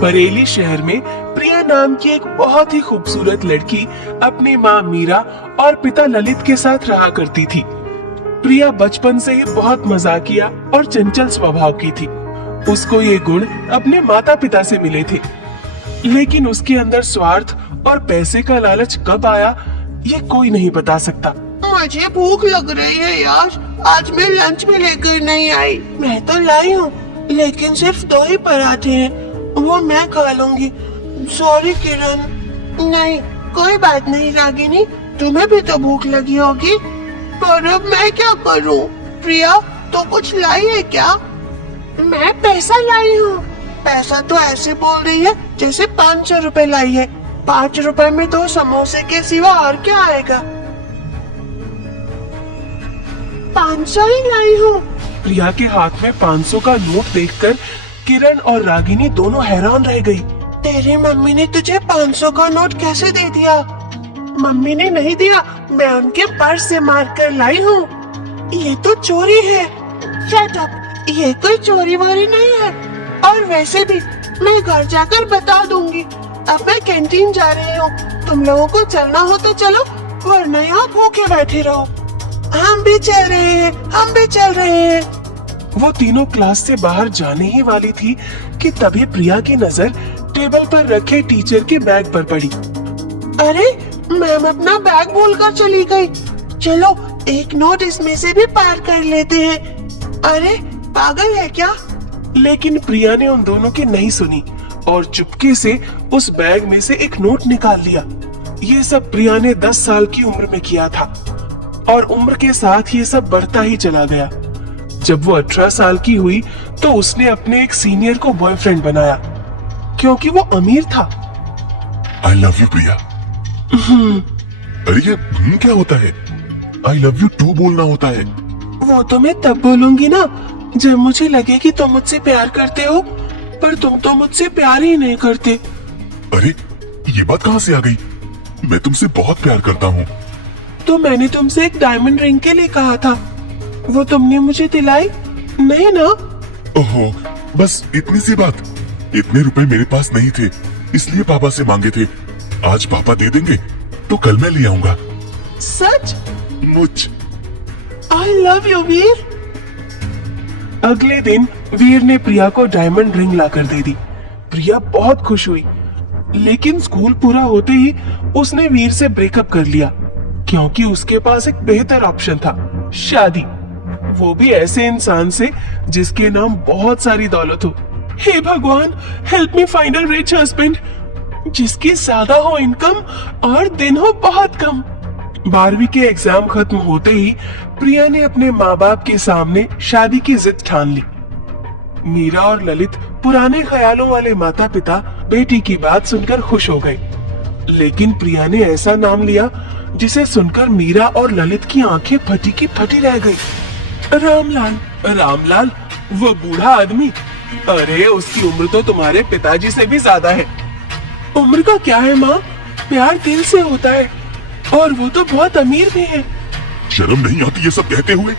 बरेली शहर में प्रिया नाम की एक बहुत ही खूबसूरत लड़की अपनी माँ मीरा और पिता ललित के साथ रहा करती थी। प्रिया बचपन से ही बहुत मजाकिया और चंचल स्वभाव की थी। उसको ये गुण अपने माता पिता से मिले थे, लेकिन उसके अंदर स्वार्थ और पैसे का लालच कब आया ये कोई नहीं बता सकता। मुझे भूख लग रही है यार, आज मैं लंच में लेकर नहीं आई। मैं तो लाई हूँ, लेकिन सिर्फ 2 ही पराठे हैं, वो मैं खा लूंगी। सॉरी किरण। नहीं, कोई बात नहीं रागिनी, तुम्हें भी तो भूख लगी होगी। पर अब मैं क्या करूँ? प्रिया तो कुछ लाई है क्या? मैं पैसा लाई हूँ। पैसा तो ऐसे बोल रही है जैसे 500 रुपए लाई है। 5 रुपए में तो समोसे के सिवा और क्या आएगा? 500 ही लाई हूँ। प्रिया के हाथ में 500 का नोट देखकर किरण और रागिनी दोनों हैरान रह गई। तेरी मम्मी ने तुझे 500 का नोट कैसे दे दिया? मम्मी ने नहीं दिया, मैं उनके पर्स से मार कर लाई हूँ। ये तो चोरी है। शट अप, ये कोई चोरी वारी नहीं है। और वैसे भी मैं घर जाकर बता दूंगी। अब मैं कैंटीन जा रही हूँ, तुम लोगों को चलना हो तो चलो, वरना यहाँ भूखे बैठे रहो। हम भी चल रहे हैं, हम भी चल रहे हैं। वो तीनों क्लास से बाहर जाने ही वाली थी कि तभी प्रिया की नजर टेबल पर रखे टीचर के बैग पर पड़ी। अरे मैम अपना बैग भूलकर चली गई। चलो एक नोट इसमें से भी पार कर लेते हैं। अरे पागल है क्या? लेकिन प्रिया ने उन दोनों की नहीं सुनी और चुपके से उस बैग में से एक नोट निकाल लिया। ये सब प्रिया ने 10 साल की उम्र में किया था और उम्र के साथ ये सब बढ़ता ही चला गया। जब वो 18 साल की हुई तो उसने अपने एक सीनियर को बॉयफ्रेंड बनाया, क्योंकि वो अमीर था। आई लव यू प्रिया। अरे ये क्या होता है? आई लव यू टू बोलना होता है। वो तो मैं तब बोलूंगी ना जब मुझे लगे कि तुम मुझसे प्यार करते हो, पर तुम तो मुझसे प्यार ही नहीं करते। अरे ये बात कहाँ से आ गई? मैं तुमसे बहुत प्यार करता हूँ। तो मैंने तुमसे एक डायमंड रिंग के लिए कहा था, वो तुमने मुझे दिलाई नहीं ना? ओहो, बस इतनी सी बात। इतने रुपए मेरे पास नहीं थे, इसलिए पापा से मांगे थे। आज पापा दे देंगे तो कल मैं ले आऊंगा। सच? मुझ आई लव यू वीर। अगले दिन वीर ने प्रिया को डायमंड रिंग लाकर दे दी। प्रिया बहुत खुश हुई, लेकिन स्कूल पूरा होते ही उसने वीर से ब्रेकअप कर लिया, क्योंकि उसके पास एक बेहतर ऑप्शन था, शादी। वो भी ऐसे इंसान से जिसके नाम बहुत सारी दौलत हो। हे भगवान, help me find a rich husband जिसकी ज्यादा हो इनकम और दिन हो बहुत कम। 12वीं के एग्जाम खत्म होते ही प्रिया ने अपने माँ बाप के सामने शादी की जिद ठान ली। मीरा और ललित पुराने ख्यालों वाले माता पिता बेटी की बात सुनकर खुश हो गए, लेकिन प्रिया ने ऐसा नाम लिया जिसे सुनकर मीरा और ललित की आंखें फटी की फटी रह गई। रामलाल। रामलाल? वो बूढ़ा आदमी? अरे उसकी उम्र तो तुम्हारे पिताजी से भी ज्यादा है। उम्र का क्या है माँ, प्यार दिल से होता है, और वो तो बहुत अमीर भी है। शर्म नहीं आती ये सब कहते हुए?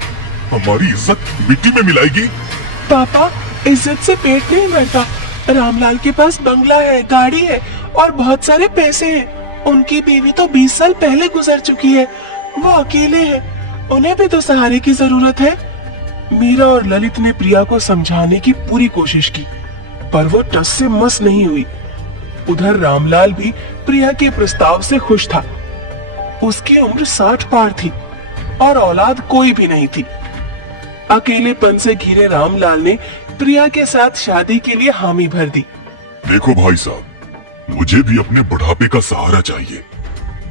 हमारी इज्जत मिट्टी में मिलाएगी। पापा, इज्जत से पेट नहीं भरता। रामलाल के पास बंगला है, गाड़ी है और बहुत सारे पैसे हैं। उनकी बीवी तो 20 साल पहले गुजर चुकी है। वो अकेले हैं, उन्हें भी तो सहारे की जरूरत है। मीरा और ललित ने प्रिया को समझाने की पूरी कोशिश की, पर वो टस से मस नहीं हुई। उधर रामलाल भी प्रिया के प्रस्ताव से खुश था। उसकी उम्र 60 पार थी और औलाद कोई भी नहीं थी। अकेलेपन से घिरे रामलाल ने प्रिया के साथ शादी के लिए हामी भर दी। देखो भाई साहब, मुझे भी अपने बुढ़ापे का सहारा चाहिए,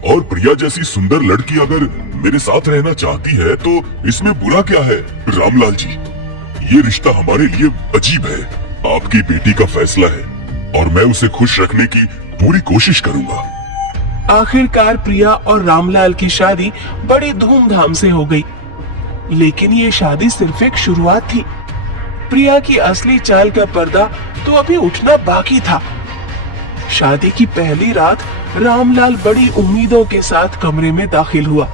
और प्रिया जैसी सुंदर लड़की अगर मेरे साथ रहना चाहती है तो इसमें बुरा क्या है? रामलाल जी, ये रिश्ता हमारे लिए अजीब है। आपकी बेटी का फैसला है और मैं उसे खुश रखने की पूरी कोशिश करूंगा। आखिरकार प्रिया और रामलाल की शादी बड़ी धूमधाम से हो गई, लेकिन ये शादी सिर्फ एक शुरुआत थी। प्रिया की असली चाल का पर्दा तो अभी उठना बाकी था। शादी की पहली रात रामलाल बड़ी उम्मीदों के साथ कमरे में दाखिल हुआ।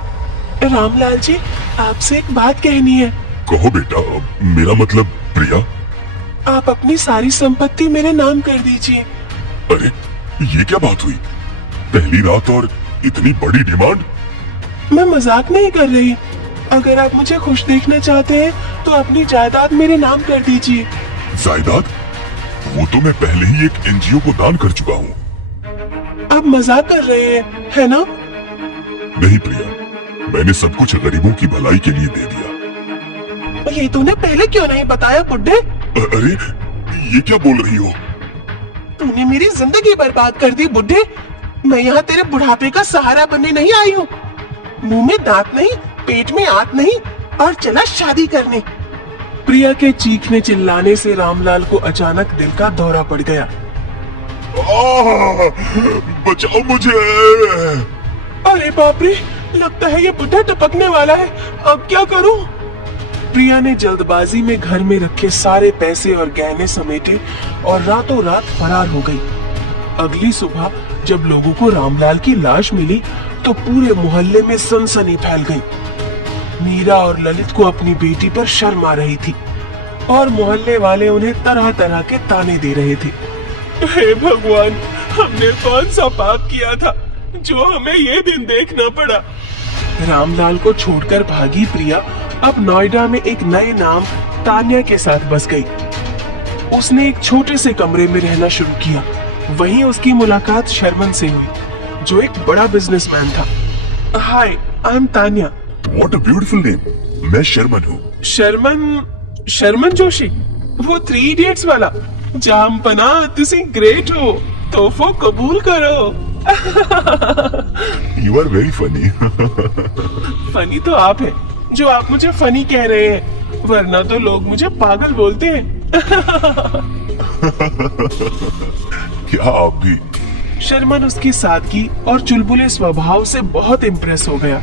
रामलाल जी, आपसे एक बात कहनी है। कहो बेटा। मेरा मतलब प्रिया। आप अपनी सारी संपत्ति मेरे नाम कर दीजिए अरे ये क्या बात हुई? पहली रात और इतनी बड़ी डिमांड? मैं मजाक नहीं कर रही। अगर आप मुझे खुश देखना चाहते हैं तो अपनी जायदाद मेरे नाम कर दीजिए। जायदाद? वो तो मैं पहले ही एक एनजीओ को दान कर चुका हूँ। आप मजाक कर रहे हैं, है ना? नहीं प्रिया, मैंने सब कुछ गरीबों की भलाई के लिए दे दिया। ये तूने पहले क्यों नहीं बताया बुड्ढे? अरे ये क्या बोल रही हो? तूने मेरी जिंदगी बर्बाद कर दी बुड्ढे। मैं यहाँ तेरे बुढ़ापे का सहारा बनने नहीं आई हूँ। मुंह में दांत नहीं, पेट में आंत नहीं, और चला शादी करने। प्रिया के चीखने चिल्लाने से रामलाल को अचानक दिल का दौरा पड़ गया। बचाओ मुझे! अरे बाप रे, लगता है ये बुड्ढा टपकने वाला है। अब क्या करूं? प्रिया ने जल्दबाजी में घर में रखे सारे पैसे और गहने समेटे और रातों रात फरार हो गई। अगली सुबह जब लोगों को रामलाल की लाश मिली तो पूरे मोहल्ले में सनसनी फैल गई। मीरा और ललित को अपनी बेटी पर शर्म आ रही थी और मोहल्ले वाले उन्हें तरह तरह के ताने दे रहे थे। हे भगवान, हमने कौन सा पाप किया था जो हमें ये दिन देखना पड़ा। रामलाल को छोड़कर भागी प्रिया अब नोएडा में एक नए नाम तान्या के साथ बस गई। उसने एक छोटे से कमरे में रहना शुरू किया। वहीं उसकी मुलाकात शर्मन से हुई, जो एक बड़ा बिजनेसमैन था। Hi, I am Tanya. What a beautiful name. मैं शर्मन हूँ। शर्मन जोशी, वो 3 इडियट्स वाला। जामपना, तुसी ग्रेट हो, तोहफो कबूल करो। You are very funny. Funny तो आप है जो आप मुझे फनी कह रहे हैं, वरना तो लोग मुझे पागल बोलते हैं। क्या आप भी? शर्मन उसकी सादगी और चुलबुले स्वभाव से बहुत इम्प्रेस हो गया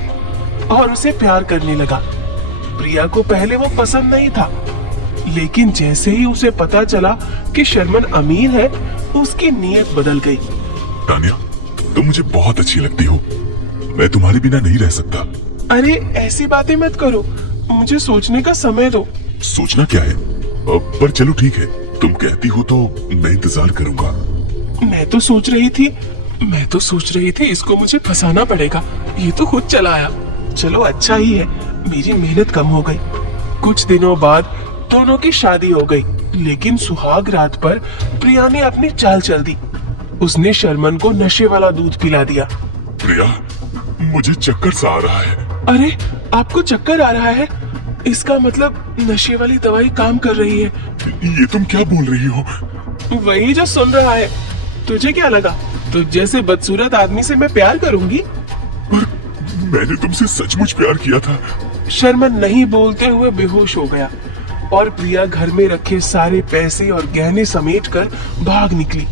और उसे प्यार करने लगा। प्रिया को पहले वो पसंद नहीं था, लेकिन जैसे ही उसे पता चला कि शर्मन अमीर है, उसकी नीयत बदल गई। तान्या, तुम मुझे बहुत अच्छी लगती हो। मैं तुम्हारे बिना नहीं रह सकता। अरे ऐसी बातें मत करो, मुझे सोचने का समय दो। सोचना क्या है? पर चलो ठीक है, तुम कहती हो तो मैं इंतजार करूंगा। मैं तो सोच रही थी इसको मुझे फंसाना पड़ेगा। ये तो खुद चला आया। चलो अच्छा ही है, मेरी मेहनत कम हो गई। कुछ दिनों बाद दोनों की शादी हो गई, लेकिन सुहाग रात पर प्रिया ने अपनी चाल चल दी। उसने शर्मन को नशे वाला दूध पिला दिया। प्रिया, मुझे चक्कर सा आ रहा है। अरे, आपको चक्कर आ रहा है? इसका मतलब नशे वाली दवाई काम कर रही है। ये तुम क्या बोल रही हो? वही जो सुन रहा है। तुझे क्या लगा तुझ जैसे बदसूरत आदमी से मैं प्यार करूंगी? पर मैंने तुमसे सचमुच प्यार किया था। शर्मन नहीं बोलते हुए बेहोश हो गया और प्रिया घर में रखे सारे पैसे और गहने समेटकर भाग निकली।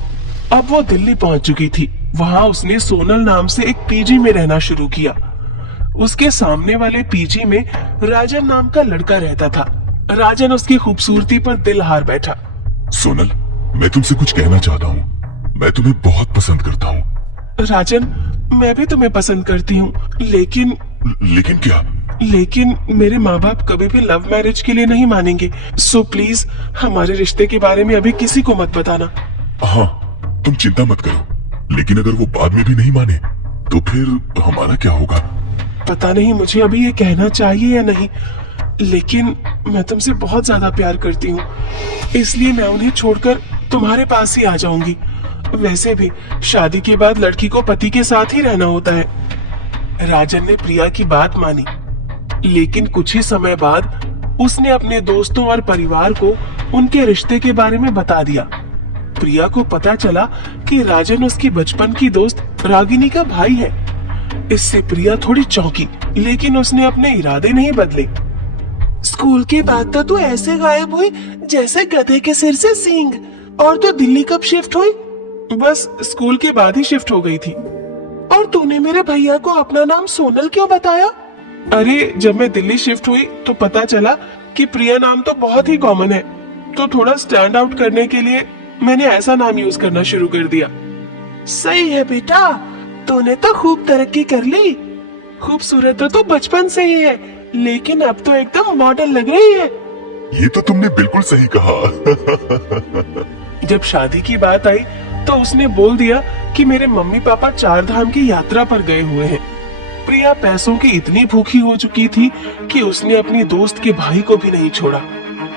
अब वो दिल्ली पहुंच चुकी थी। वहां उसने सोनल नाम से एक पीजी में रहना शुरू किया। उसके सामने वाले पीजी में राजन नाम का लड़का रहता था। राजन उसकी खूबसूरती पर दिल हार बैठा। सोनल, मैं तुमसे कुछ कहना चाहता हूँ। मैं तुम्हें बहुत पसंद करता हूँ। राजन, मैं भी तुम्हें पसंद करती हूँ, लेकिन क्या? लेकिन मेरे माँ बाप कभी भी लव मैरिज के लिए नहीं मानेंगे। सो प्लीज हमारे रिश्ते के बारे में अभी किसी को मत बताना। हाँ, तुम चिंता मत करो, लेकिन अगर वो बाद में भी नहीं माने तो फिर हमारा क्या होगा? पता नहीं मुझे अभी ये कहना चाहिए या नहीं, लेकिन मैं तुमसे बहुत ज्यादा प्यार करती हूँ, इसलिए मैं उन्हें छोड़कर तुम्हारे पास ही आ जाऊंगी। वैसे भी शादी के बाद लड़की को पति के साथ ही रहना होता है। राजन ने प्रिया की बात मानी, लेकिन कुछ ही समय बाद उसने अपने दोस्तों और परिवार को उनके रिश्ते के बारे में बता दिया। प्रिया को पता चला कि राजन उसकी बचपन की दोस्त रागिनी का भाई है। इससे प्रिया थोड़ी चौंकी, लेकिन उसने अपने इरादे नहीं बदले। स्कूल के बाद तो तू ऐसे गायब हुई जैसे गधे के सिर से सींग। और तो दिल्ली कब शिफ्ट हुई? बस स्कूल के बाद ही शिफ्ट हो गई थी। और तूने मेरे भैया को अपना नाम सोनल क्यों बताया? अरे, जब मैं दिल्ली शिफ्ट हुई तो पता चला कि प्रिया नाम तो बहुत ही कॉमन है, तो थोड़ा स्टैंड आउट करने के लिए मैंने ऐसा नाम यूज करना शुरू कर दिया। सही है बेटा, तूने तो खूब तरक्की कर ली। खूबसूरत तो बचपन से ही है, लेकिन अब तो एकदम मॉडल लग रही है। ये तो तुमने बिल्कुल सही कहा। जब शादी की बात आई तो तो उसने बोल दिया कि मेरे मम्मी पापा 4 धाम की यात्रा पर गए हुए हैं। प्रिया पैसों की इतनी भूखी हो चुकी थी कि उसने अपनी दोस्त के भाई को भी नहीं छोड़ा।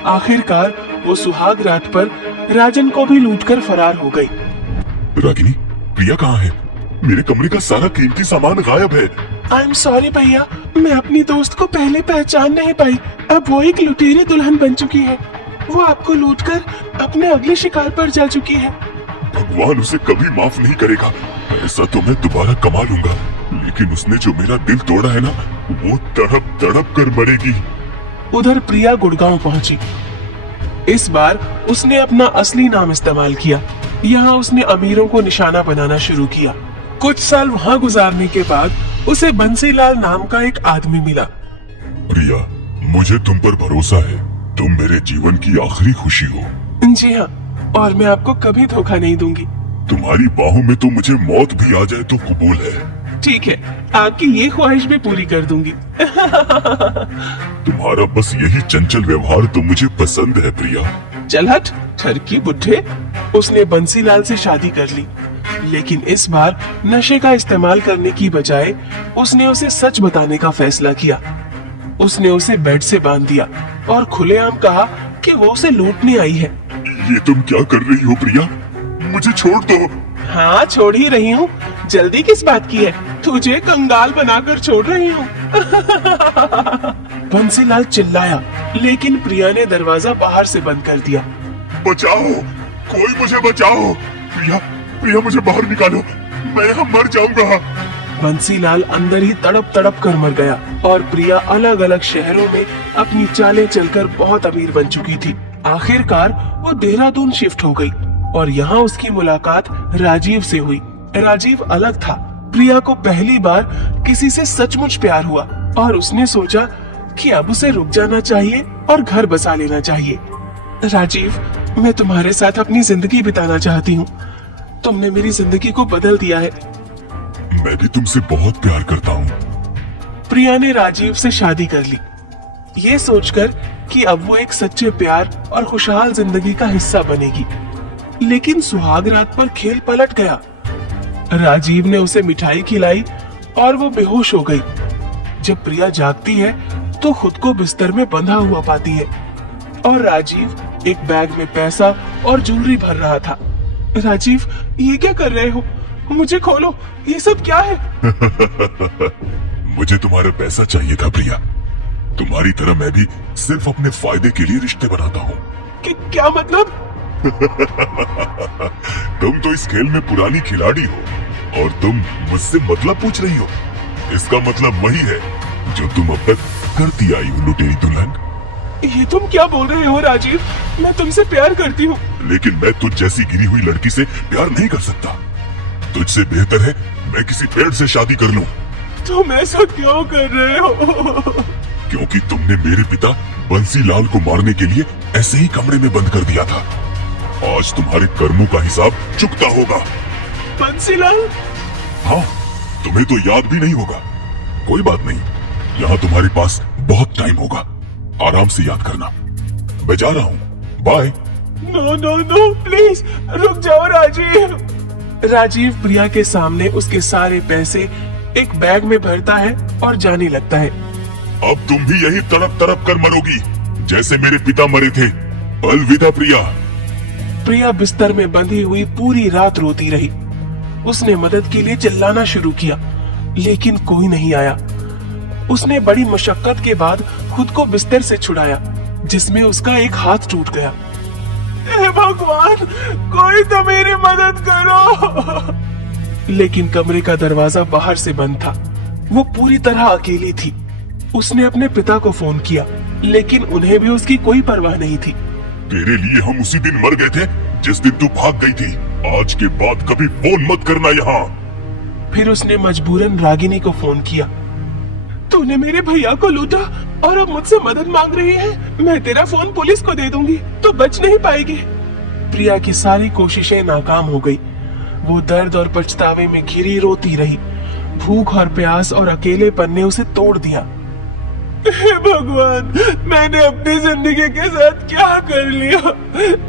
आखिरकार वो सुहाग रात पर राजन को भी लूटकर फरार हो गई। रागिनी, प्रिया कहाँ है? मेरे कमरे का सारा कीमती सामान गायब है। आई एम सॉरी भैया, मैं अपनी दोस्त को पहले पहचान नहीं पाई। अब वो एक लुटेरी दुल्हन बन चुकी है। वो आपको लूटकर अपने अगले शिकार पर जा चुकी है। भगवान उसे कभी माफ नहीं करेगा। ऐसा तो मैं दोबारा कमा लूंगा, लेकिन उसने जो मेरा दिल तोड़ा है ना, वो तड़प तड़प कर मरेगी। उधर प्रिया गुड़गांव पहुंची। इस बार उसने अपना असली नाम इस्तेमाल किया। यहाँ उसने अमीरों को निशाना बनाना शुरू किया। कुछ साल वहाँ गुजारने के बाद उसे बंसीलाल नाम का एक आदमी मिला। प्रिया, मुझे तुम पर भरोसा है। तुम मेरे जीवन की आखिरी खुशी हो। जी हाँ, और मैं आपको कभी धोखा नहीं दूंगी। तुम्हारी बाहों में तो मुझे मौत भी आ जाए तो कबूल है। ठीक है, आपकी ये ख्वाहिश भी पूरी कर दूंगी। तुम्हारा बस यही चंचल व्यवहार तो मुझे पसंद है प्रिया। चल हट, ठरकी बुढ़े। उसने बंसीलाल से शादी कर ली, लेकिन इस बार नशे का इस्तेमाल करने की बजाय उसने उसे सच बताने का फैसला किया। उसने उसे बेड से बांध दिया और खुलेआम कहा कि वो उसे लूटने आई है। ये तुम क्या कर रही हो प्रिया? मुझे छोड़ दो। हाँ, छोड़ ही रही हूँ। जल्दी किस बात की है? तुझे कंगाल बनाकर छोड़ रही हूँ। बंसीलाल चिल्लाया, लेकिन प्रिया ने दरवाजा बाहर से बंद कर दिया। बचाओ, कोई मुझे बचाओ। प्रिया, प्रिया मुझे बाहर निकालो, मैं यहाँ मर जाऊंगा। बंसीलाल अंदर ही तड़प तड़प कर मर गया और प्रिया अलग अलग शहरों में अपनी चालें चलकर बहुत अमीर बन चुकी थी। आखिरकार वो देहरादून शिफ्ट हो गई और यहाँ उसकी मुलाकात राजीव से हुई। राजीव अलग था। प्रिया को पहली बार किसी से सचमुच प्यार हुआ और उसने सोचा कि अब उसे रुक जाना चाहिए और घर बसा लेना चाहिए। राजीव, मैं तुम्हारे साथ अपनी जिंदगी बिताना चाहती हूँ। तुमने मेरी जिंदगी को बदल दिया है। मैं भी तुमसे बहुत प्यार करता हूँ। प्रिया ने राजीव से शादी कर ली, ये सोचकर कि अब वो एक सच्चे प्यार और खुशहाल जिंदगी का हिस्सा बनेगी। लेकिन सुहाग रात पर खेल पलट गया। राजीव ने उसे मिठाई खिलाई और वो बेहोश हो गई। जब प्रिया जागती है तो खुद को बिस्तर में बंधा हुआ पाती है और राजीव एक बैग में पैसा और ज्वेलरी भर रहा था। राजीव, ये क्या कर रहे हो? मुझे खोलो, ये सब क्या है? मुझे तुम्हारा पैसा चाहिए था प्रिया। तुम्हारी तरह मैं भी सिर्फ अपने फायदे के लिए रिश्ते बनाता हूँ। क्या मतलब? तुम तो इस खेल में पुरानी खिलाड़ी हो और तुम मुझसे मतलब पूछ रही हो। इसका मतलब वही है जो तुम अब तक करती आई हो, लुटेरी दुल्हन। ये तुम क्या बोल रहे हो राजीव? मैं तुमसे प्यार करती हूँ। लेकिन मैं तुझ जैसी गिरी हुई लड़की से प्यार नहीं कर सकता। तुझसे बेहतर है मैं किसी पेड़ से शादी कर लूं। तुम ऐसा क्यों कर रहे हो? क्योंकि तुमने मेरे पिता बंसीलाल को मारने के लिए ऐसे ही कमरे में बंद कर दिया था। आज तुम्हारे कर्मों का हिसाब चुकता होगा। बंसीलाल? हाँ, तुम्हें तो याद भी नहीं होगा। कोई बात नहीं, यहाँ तुम्हारे पास बहुत टाइम होगा। आराम से याद करना। मैं जा रहा हूँ, bye. No no no, please रुक जाओ राजीव। राजीव प्रिया के सामने उसके सारे पैसे एक बैग में भरता है और जाने लगता है। अब तुम भी यही तड़प तड़प कर मरोगी जैसे मेरे पिता मरे थे। अलविदा प्रिया। प्रिया बिस्तर में बंधी हुई पूरी रात रोती रही। उसने मदद के लिए चिल्लाना शुरू किया, लेकिन कोई नहीं आया। उसने बड़ी मशक्कत के बाद खुद को बिस्तर से छुड़ाया, जिसमें उसका एक हाथ टूट गया। हे भगवान, कोई तो मेरी मदद करो। लेकिन कमरे का दरवाजा बाहर से बंद था। वो पूरी तरह अकेली थी। उसने अपने पिता को फोन किया, लेकिन उन्हें भी उसकी कोई परवाह नहीं थी। तेरे लिए हम उसी दिन मर गए थे जिस दिन तू भाग गई थी। आज के बाद कभी फोन मत करना यहाँ। फिर उसने मजबूरन रागिनी को फोन किया। तूने मेरे भैया को लूटा और अब मुझसे मदद मांग रही है। मैं तेरा फोन पुलिस को दे दूंगी तो बच नहीं पाएगी। प्रिया की सारी कोशिशें नाकाम हो गई। वो दर्द और पछतावे में घिरी रोती रही। भूख और प्यास और अकेलेपन ने उसे तोड़ दिया। हे भगवान, मैंने अपनी जिंदगी के साथ क्या कर लिया।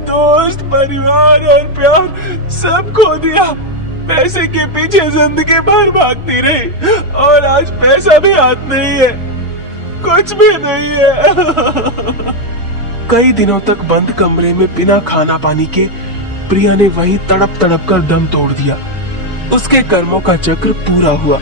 दोस्त, परिवार और प्यार सब खो दिया। पैसे के पीछे जिंदगी भर भागती रही और आज पैसा भी हाथ नहीं है, कुछ भी नहीं है। कई दिनों तक बंद कमरे में बिना खाना पानी के प्रिया ने वहीं तड़प तड़प कर दम तोड़ दिया। उसके कर्मों का चक्र पूरा हुआ।